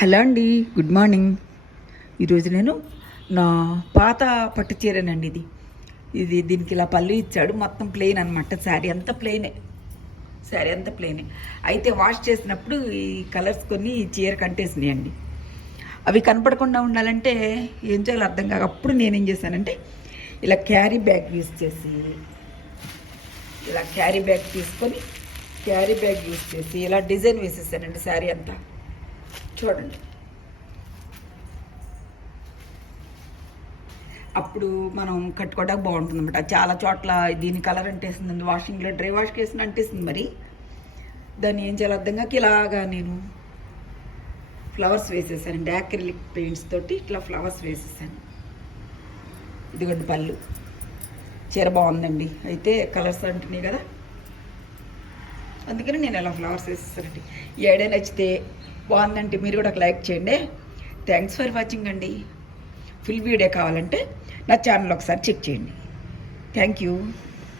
Hello అండి, good morning. ఈరోజు నేను నా పాత పట్టు చీరనండి. దీనికి ఇలా పళ్ళు ఇచ్చాడు. మొత్తం ప్లెయిన్ అనమాట. శారీ అంతా ప్లెయినే. అయితే వాష్ చేసినప్పుడు ఈ కలర్స్ కొన్ని చీర కంటేసినాయండి. అవి కనపడకుండా ఉండాలంటే ఏం చేయాలో అర్థం కాక అప్పుడు నేనేం చేశానంటే ఇలా క్యారీ బ్యాగ్ యూజ్ చేసి ఇలా డిజైన్ వేసేసానండి. శారీ అంతా చూడండి. అప్పుడు మనం కట్టుకోవడానికి బాగుంటుంది అనమాట. చాలా చోట్ల దీని కలర్ అంటేస్తుంది, వాషింగ్లో డ్రై వాష్కి వేసిన అంటేస్తుంది. మరి దాన్ని ఏం చేయాలి అర్థం కాక ఇలాగా నేను ఫ్లవర్స్ వేసేసానండి. యాక్రిలిక్ పెయింట్స్ తోటి ఇట్లా ఫ్లవర్స్ వేసేసాను. ఇదిగోండి పళ్ళు. చీర బాగుందండి. అయితే కలర్స్ అంటున్నాయి కదా, అందుకని నేను ఇలా ఫ్లవర్స్ వేసేసానండి. ఈ ఐడియా నచ్చితే బాగుందంటే మీరు కూడా ఒక లైక్ చేయండి. థ్యాంక్స్ ఫర్ వాచింగ్ అండి. ఫుల్ వీడియో కావాలంటే నా ఛానల్ ఒకసారి చెక్ చేయండి. Thank you.